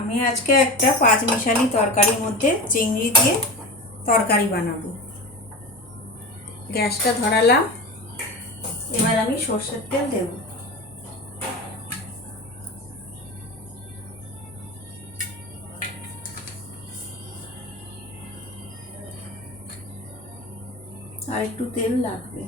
আমি আজকে একটা পাঁচমিশালি তরকারির মধ্যে চিংড়ি দিয়ে তরকারি বানাবো। গ্যাসটা ধরালাম, এবার আমি সরষের তেল দেব। আর একটু তেল লাগবে।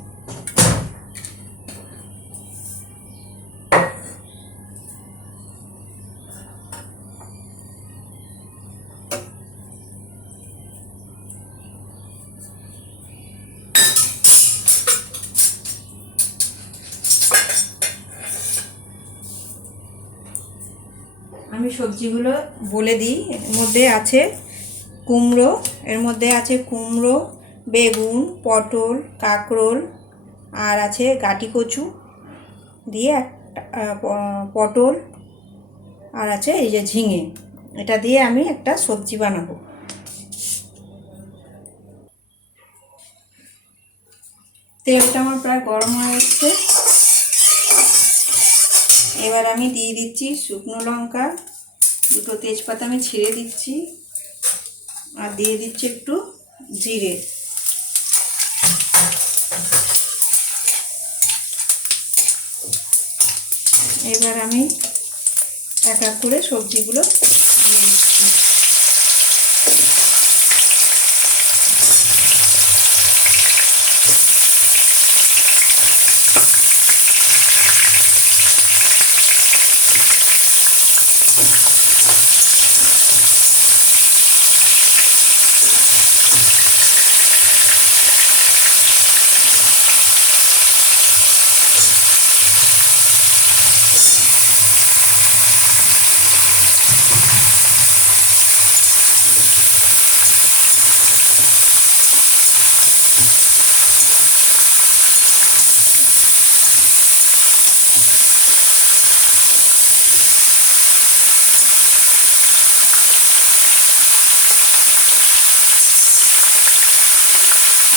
আমি সবজিগুলো বলে দিই। এর মধ্যে আছে কুমড়ো, বেগুন, পটল, কাঁকরোল, আর আছে গাটি কচু দিয়ে একটা পটল, আর আছে এই যে ঝিঙে। এটা দিয়ে আমি একটা সবজি বানাবো। তেলটা আমার প্রায় গরম হয়ে এসছে। এবার আমি দিয়ে দিচ্ছি শুকনো লঙ্কা, দুটো তেজপাতা আমি ছিঁড়ে দিচ্ছি, আর দিয়ে দিচ্ছি একটু জিরে। এবার আমি এক এক করে সবজিগুলো দিয়ে দিচ্ছি।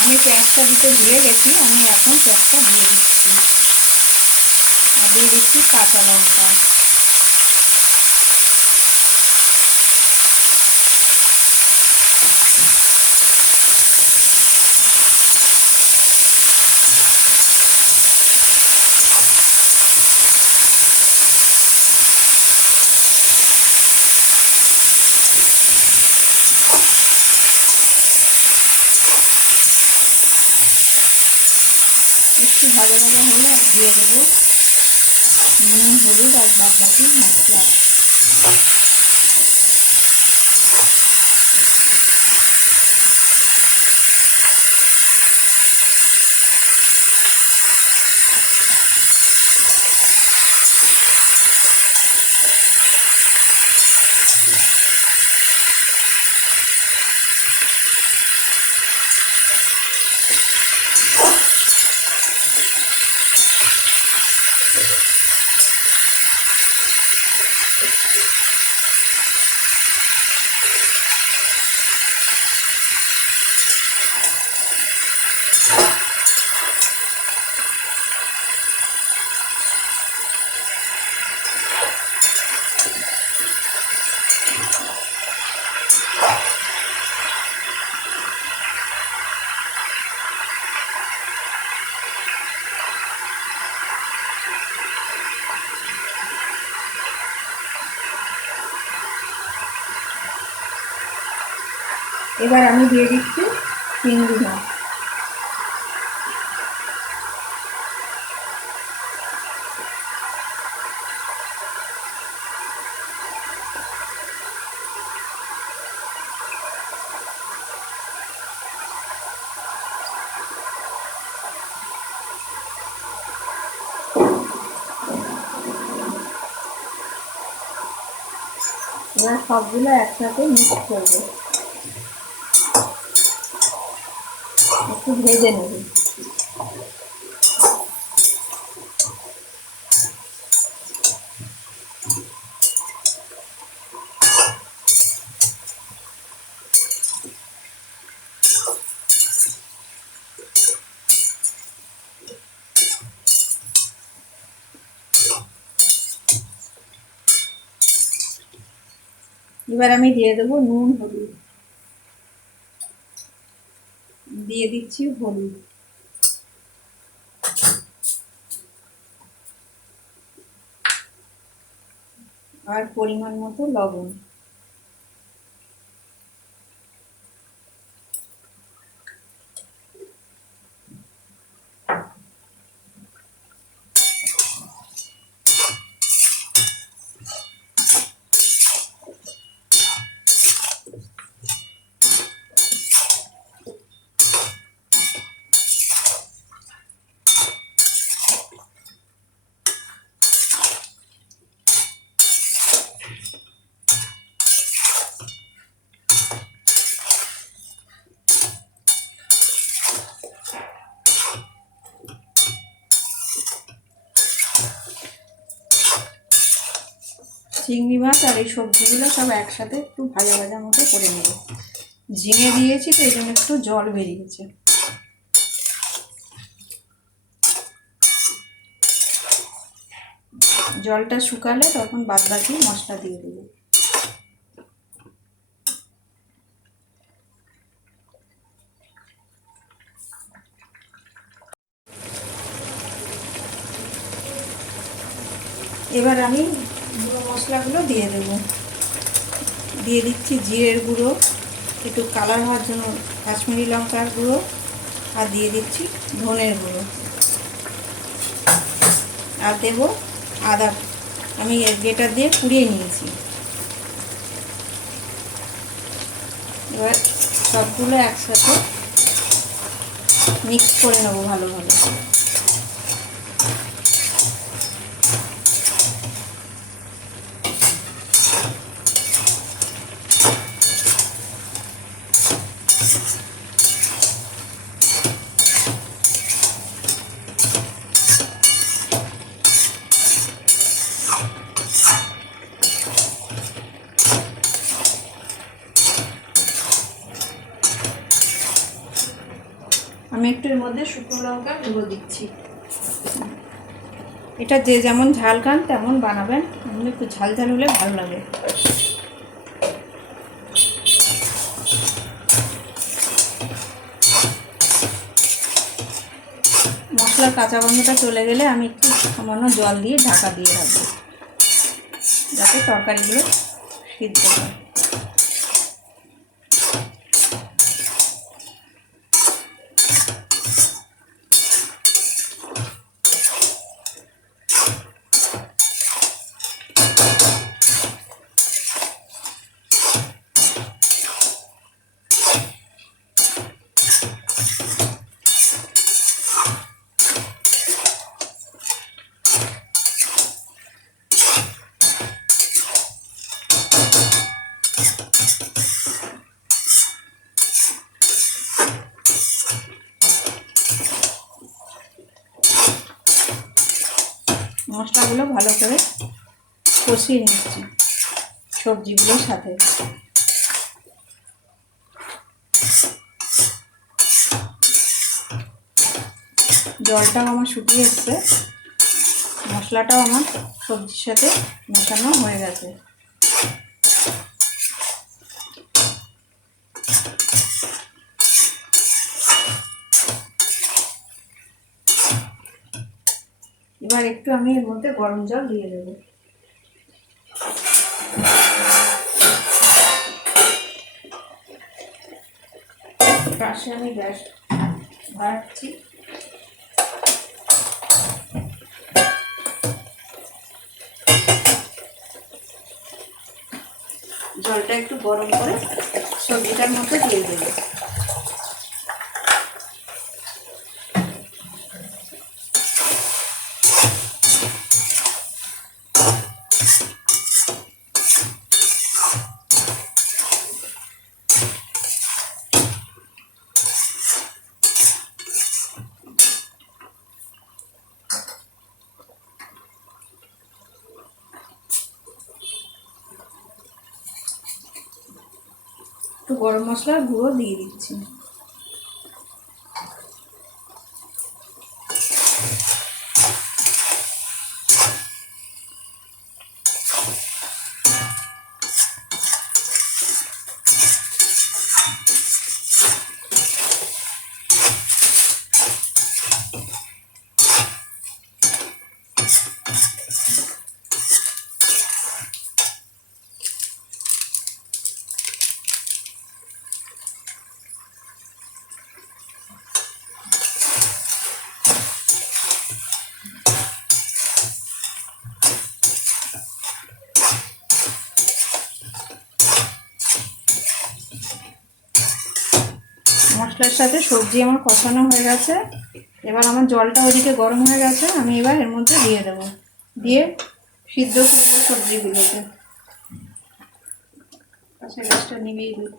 আমি পেঁয়াজটা দিতে ভুলে গেছি, আমি এখন পেঁয়াজটা দিয়ে দিচ্ছি, আর দিয়ে দিচ্ছি কাঁচা লঙ্কা। একটু ভাজা ভাজা হলে দিয়ে দেবো নুন, হলুদ আর বাদবাকি মশলা। এবার আমি দিয়ে দিচ্ছি চিংড়ি মাছ। এবার সবগুলো একসাথে মিক্স করবো, একটু ভেজে নেব। এবার আমি দিয়ে দেবো নুন, হলুদ, দিয়ে দিচ্ছি হলুদ, আর পরিমাণ মতো লবণ। চিংড়ি মাছ আর এই সবজিগুলো সব একসাথে একটু ভাজা ভাজা মতো করে নেব। ঝিঙে দিয়েছি তো এই জন্য একটু জল বেরিয়েছে। জলটা শুকালে তখন বাদবাকি মশলা দিয়ে দেবো। এবার আমি গুঁড়ো মশলাগুলো দিয়ে দেবো। দিয়ে দিচ্ছি জিরের গুঁড়ো, একটু কালার হওয়ার জন্য কাশ্মীরি লঙ্কার গুঁড়ো, আর দিয়ে দিচ্ছি ধনের গুঁড়ো, আর দেবো আদা। আমি গ্রেটার দিয়ে কুড়িয়ে নিয়েছি। এবার সবগুলো একসাথে মিক্স করে নেবো ভালোভাবে। আমি একটু এর মধ্যে শুকনো লঙ্কা গুঁড়ো দিচ্ছি। এটা যে যেমন ঝাল খান তেমন বানাবেন, এমনি একটু ঝাল ঝাল হলে ভালো লাগে। মশলার কাঁচা গন্ধটা চলে গেলে আমি একটু সামান্য জল দিয়ে ঢাকা দিয়ে রাখবো, যাতে তরকারিগুলো সিদ্ধ হয়। মশলাগুলো ভালো করে কষিয়ে নিচ্ছি সবজিগুলোর সাথে। জলটাও আমার শুকিয়ে এসছে, মশলাটাও আমার সবজির সাথে মেশানো হয়ে গেছে। এবার একটু আমি এর মধ্যে গরম জল দিয়ে দেবো। পাশে আমি গ্যাস বাড়াচ্ছি। জলটা একটু গরম করে সবজিটার মধ্যে দিয়ে দেবো। একটু গরম মশলার গুঁড়ো দিয়ে দিচ্ছি। মশলার সাথে সবজি আমার কষানো হয়ে গেছে। এবার আমার জলটা ওদিকে গরম হয়ে গেছে, আমি এবার এর মধ্যে দিয়ে দেবো, দিয়ে সিদ্ধ করবো সবজিগুলোকে। পাশে গ্যাসটা নিভিয়ে দিই।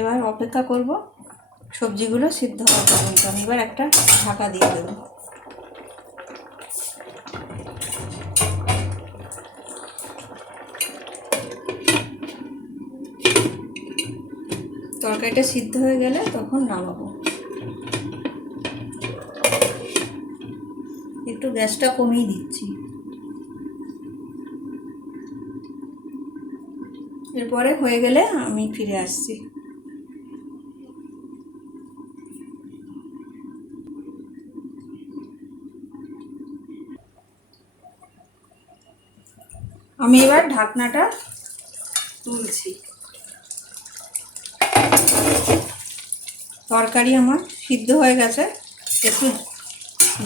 এবার অপেক্ষা করব সবজিগুলো সিদ্ধ হওয়া পর্যন্ত। আমি এবার একটা ঢাকা দিয়ে দেব। তরকারিটা সিদ্ধ হয়ে গেলে তখন নামাবো। একটু গ্যাসটা কমিয়ে দিচ্ছি। এরপরে হয়ে গেলে আমি ফিরে আসছি। আমি এবার ঢাকনাটা তুলছি। তরকারি আমার সিদ্ধ হয়ে গেছে, একটু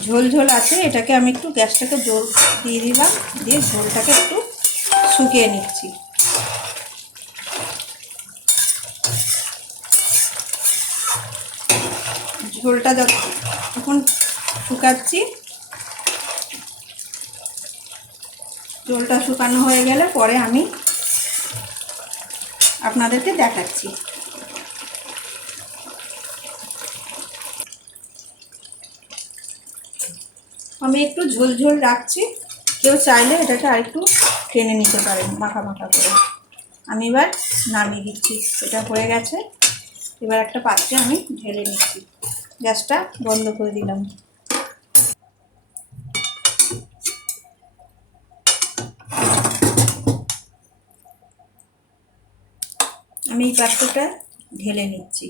ঝোল ঝোল আছে। এটাকে আমি একটু গ্যাসটাকে জোর দিয়ে দিলাম, দিয়ে ঝোলটাকে একটু শুকিয়ে নিচ্ছি। ঝোলটা যখন শুকাচ্ছি, ঝোলটা শুকানো হয়ে গেলে পরে আমি আপনাদেরকে দেখাচ্ছি। আমি একটু ঝোল ঝোল রাখছি, কেউ চাইলে এটাকে আরেকটু টেনে নিতে পারেন মাখা মাখা করে। আমি এবার নামিয়ে দিচ্ছি। এটা হয়ে গেছে, এবার একটা পাত্রে আমি ঢেলে নিচ্ছি। গ্যাসটা বন্ধ করে দিলাম। আমি এই পাত্রটা ঢেলে নিচ্ছি।